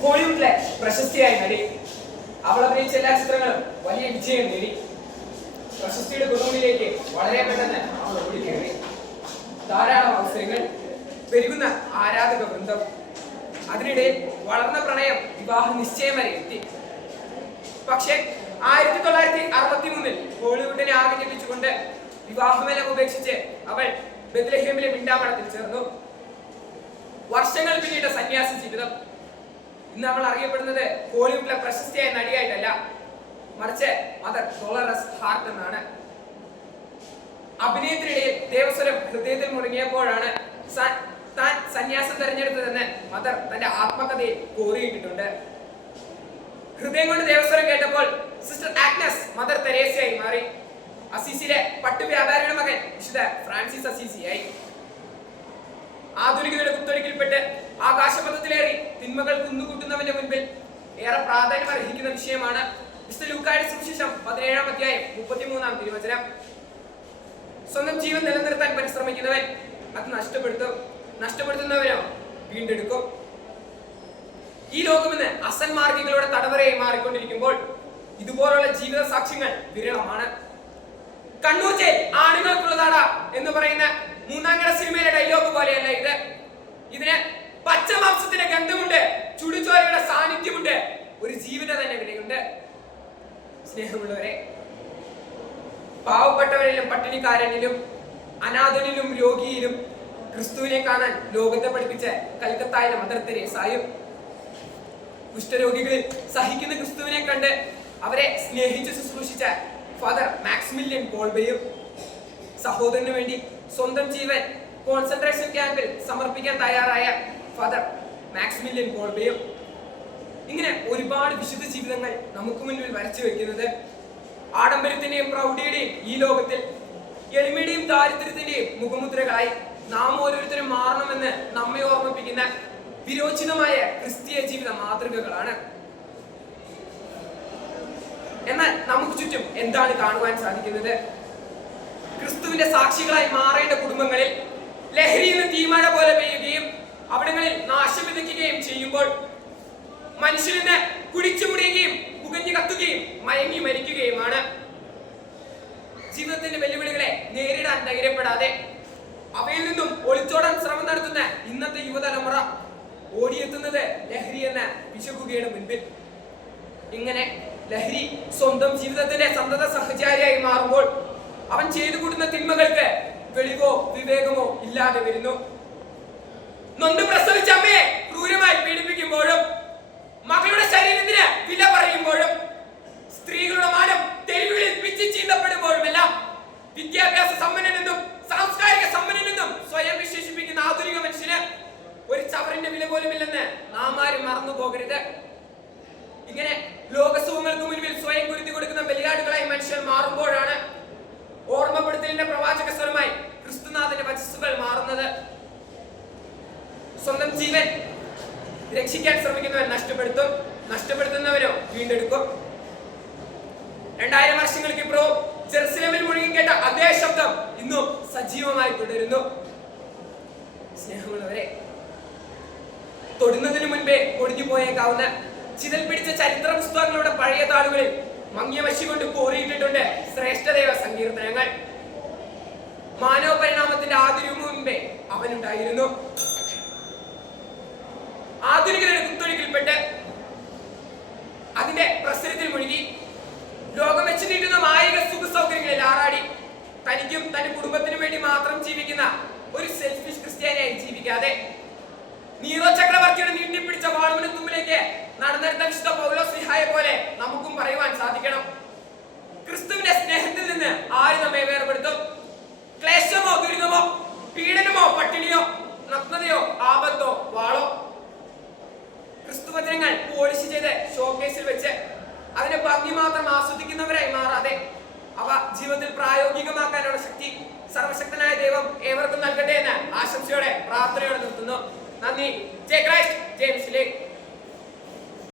ഹോളിവുഡിലെ പ്രശസ്തിയായ നടി. അവൾ അഭിനയിച്ച എല്ലാ ചിത്രങ്ങളും വലിയ വിജയം നേടി. പ്രശസ്തിയുടെ കുടുംബത്തിലേക്ക് വളരെ പെട്ടെന്ന് അവൾ ഓടിക്കേറി. ധാരാളം അവസരങ്ങൾ, പെരുകുന്ന ആരാധക വൃന്ദം. അതിനിടയിൽ വളർന്ന പ്രണയം വിവാഹ നിശ്ചയം വരെ എത്തി. പക്ഷേ 1963 ഹോളിവുഡിനെ ആകെ ഞെട്ടിച്ചുകൊണ്ട് വിവാഹമെല്ലാം ഉപേക്ഷിച്ച് അവൾ ബെത്ലഹേമിലെ മിണ്ടാമണത്തിൽ ചേർന്നു. വർഷങ്ങൾ പിന്നീട് സന്യാസ ജീവിതം. ഇന്ന് അവൾ അറിയപ്പെടുന്നത് ഹോളിവുഡിലെ പ്രശസ്തിയായ നടിയായിട്ടല്ല, മറിച്ച് മദർ ഡോളറസ് ഹാർട്ട് എന്നാണ്. അഭിനയത്തിനിടയിൽ ദേവസ്വരം ഹൃദയത്തിൽ മുടങ്ങിയപ്പോഴാണ് താൻ സന്യാസം തെരഞ്ഞെടുത്തതെന്ന് മദർ തന്റെ ആത്മകഥയിൽ കോറിയിട്ടിട്ടുണ്ട്. ഹൃദയം കൊണ്ട് ദേവസ്വരം കേട്ടപ്പോൾ സിസ്റ്റർ ആഗ്നസ് മദർ തെരേസയായി മാറി. അസീസിയിലെ പട്ടു വ്യാപാരിയുടെ മകൻ വിശുദ്ധ ഫ്രാൻസിസ് അസീസിയായി. ആധുനികതയുടെ കുത്തൊഴുക്കിൽപ്പെട്ട് ആകാശപഥത്തിലേറി തിന്മകൾ കുന്നുകൂട്ടുന്നവന്റെ മുൻപിൽ ഏറെ പ്രാധാന്യം അർഹിക്കുന്ന വിഷയമാണ് വിശുദ്ധ ലൂക്കായുടെ സുവിശേഷം 17-ാം അധ്യായം 33-ാം തിരുവചനം. സ്വന്തം ജീവൻ നിലനിർത്താൻ പരിശ്രമിക്കുന്നവൻ അത് നഷ്ടപ്പെടുത്തുന്നവനോ വീണ്ടെടുക്കും. ഈ ലോകമെന്ന് അസന്മാർഗികളുടെ തടവറയായി മാറിക്കൊണ്ടിരിക്കുമ്പോൾ ഇതുപോലുള്ള ജീവിത സാക്ഷ്യങ്ങൾ വിരളമാണ്. കണ്ണൂർ ജയിൽ ആണുങ്ങൾക്കുള്ളതാടാ എന്ന് പറയുന്ന 3-ാം സിനിമയിലെ ഡയലോഗ് പോലെയല്ല ഇത്. ഇതിന് പച്ചമാംസത്തിന്റെ ഗന്ധമുണ്ട്, ചുടുചോരയുടെ സാന്നിധ്യമുണ്ട്, ഒരു ജീവന്റെ തന്നെ വിലയുണ്ട്. സ്നേഹമുള്ളവരെ, പാവപ്പെട്ടവരിലും പട്ടിണിക്കാരനിലും അനാഥനിലും രോഗിയിലും ക്രിസ്തുവിനെ കാണാൻ ലോകത്തെ പഠിപ്പിച്ച കൽക്കത്തായിലെ മദർ തെരേസയും, കുഷ്ഠരോഗികളിൽ സഹിക്കുന്ന ക്രിസ്തുവിനെ കണ്ട് അവരെ സ്നേഹിച്ച് ശുശ്രൂഷിച്ച ഫാദർ മാക്സിമിലിയൻ കോൾബയും, സഹോദരന് വേണ്ടി സ്വന്തം ജീവൻ കോൺസെൻട്രേഷൻ ക്യാമ്പിൽ സമർപ്പിക്കാൻ തയ്യാറായ ഫാദർ മാക്സിമിലിയൻ കോൾബയും, ഇങ്ങനെ ഒരുപാട് വിശുദ്ധ ജീവിതങ്ങൾ നമുക്ക് മുന്നിൽ വരച്ചു വെക്കുന്നത് ആഡംബരത്തിന്റെയും പ്രൗഢിയുടെയും ഈ ലോകത്തിൽ എളിമയുടെയും ദാരിദ്ര്യത്തിന്റെയും മുഖമുദ്രകളായി നാം ഓരോരുത്തരും മാറണമെന്ന് നമ്മെ ഓർമ്മിപ്പിക്കുന്ന വിരോചിതമായ ക്രിസ്തീയ ജീവിത മാതൃകകളാണ്. എന്നാൽ നമുക്ക് ചുറ്റും എന്താണ് കാണുവാൻ സാധിക്കുന്നത്? ക്രിസ്തുവിന്റെ സാക്ഷികളായി മാറേണ്ട കുടുംബങ്ങളിൽ ലഹരിയിൽ തീമഴ പോലെ പെയ്യുകയും അവിടങ്ങളിൽ നാശം വിതയ്ക്കുകയും ചെയ്യുമ്പോൾ മനുഷ്യന് കുടിച്ചു മുടിയുകയും പുകഞ്ഞു കത്തുകയും മയങ്ങി മരിക്കുകയുമാണ്. ജീവിതത്തിന്റെ വെല്ലുവിളികളെ നേരിടാൻ ധൈര്യപ്പെടാതെ അവയിൽ നിന്നും ഒളിച്ചോടാൻ ശ്രമം നടത്തുന്ന ഇന്നത്തെ യുവതലമുറ ഓടിയെത്തുന്നത് ലഹരി എന്ന വിശകുകയുടെ മുൻപിൽ. ഇങ്ങനെ ലഹരി സ്വന്തം ജീവിതത്തിന്റെ സന്തത സഹചാരിയായി മാറുമ്പോൾ അവൻ ചെയ്തു കൂട്ടുന്ന തിന്മകൾക്ക് വെളിവോ വിവേകമോ ഇല്ലാതെ വരുന്നു. നൊന്ത് പ്രസവിച്ച അമ്മയെ ക്രൂരമായി പീഡിപ്പിക്കുമ്പോഴും മകളുടെ ശരീരത്തിന് വില പറയുമ്പോഴും സ്ത്രീകളുടെ മാനം തെരുവുകളിൽ പിച്ചി ചീന്തപ്പെടുമ്പോഴുമെല്ലാം വിദ്യാഭ്യാസ സമ്പന്നനെന്നും സാംസ്കാരിക സമ്പന്നനെന്നും സ്വയം വിശേഷിപ്പിക്കുന്ന ആധുനിക മനുഷ്യന് ഒരു ചവറിന്റെ വില പോലുമില്ലെന്ന് നാം ആരും മറന്നു പോകരുത്. ഇങ്ങനെ ലോകസുഖങ്ങൾക്ക് മുൻപിൽ സ്വയം കുരുതി കൊടുക്കുന്ന ബലിയാടുകളായി മനുഷ്യർ മാറുമ്പോഴാണ് ഓർമ്മപ്പെടുത്തലിന്റെ പ്രവാചക സ്വരമായി ക്രിസ്തുനാഥന്റെ വചസ്സുകൾ മാറുന്നത്. സ്വന്തം ജീവൻ രക്ഷിക്കാൻ ശ്രമിക്കുന്നവൻ നഷ്ടപ്പെടുത്തുന്നവനോ വീണ്ടെടുക്കും. 2000 വർഷങ്ങൾക്ക് ഇപ്പുറവും ജെറുസലേമിൽ മുഴുകിക്കേട്ട അതേ ശബ്ദം ഇന്നും സജീവമായി തുടരുന്നു. സ്നേഹമുള്ളവരെ, തൊടുന്നതിന് മുൻപേ ഒടിഞ്ഞു പോയേക്കാവുന്ന ചിതൽ പിടിച്ച ചരിത്ര പുസ്തകങ്ങളുടെ പഴയ താളുകളിൽ മങ്ങിയ വശി കൊണ്ട് കോറിയിട്ടിട്ടുണ്ട് ശ്രേഷ്ഠദേവ സങ്കീർത്തനങ്ങൾ. മാനവ പരിണാമത്തിന്റെ ആദ്യ മുൻപേ അവനുണ്ടായിരുന്നു. ആധുനികതയുടെ കുത്തൊഴുക്കിൽപ്പെട്ട് അതിന്റെ പ്രസരത്തിൽ മുഴുകി ലോകം വെച്ച് നീട്ടുന്ന മായിക സുഖ സൗകര്യങ്ങളിൽ ആറാടി തനിക്കും തന്റെ കുടുംബത്തിനും വേണ്ടി മാത്രം ജീവിക്കുന്ന ഒരു സെൽഫിഷ് ക്രിസ്ത്യാനിയായി ജീവിക്കാതെ നീറോ ചക്രവർത്തിയുടെ നീട്ടിപ്പിടിച്ച വാളുവിന് തുമ്പിലേക്ക് നടന്നെടുത്ത വിശുദ്ധ പൗലോസ്ലീഹായെ പോലെ നമുക്കും പറയുവാൻ സാധിക്കണം. ക്രിസ്തുവിന്റെ സ്നേഹത്തിൽ നിന്ന് ആര് നമ്മെ വേർപെടുത്തും? ക്ലേശമോ ദുരിതമോ പീഡനമോ പട്ടിണിയോ നഗ്നതയോ ആപത്തോ വാളോ? ക്രിസ്തുവചനങ്ങൾ പോളിഷ് ചെയ്ത് ഷോക്കേസിൽ വെച്ച് അതിന്റെ ഭംഗി മാത്രം ആസ്വദിക്കുന്നവരായി മാറാതെ അവ ജീവിതത്തിൽ പ്രായോഗികമാക്കാനുള്ള ശക്തി സർവശക്തനായ ദൈവം ഏവർക്കും നൽകട്ടെ എന്ന് ആശംസയോടെ പ്രാർത്ഥനയോടെ നിർത്തുന്നു. നന്ദി. ജയ് ക്രൈസ്റ്റ്, ജയ് മുസ്ലിം.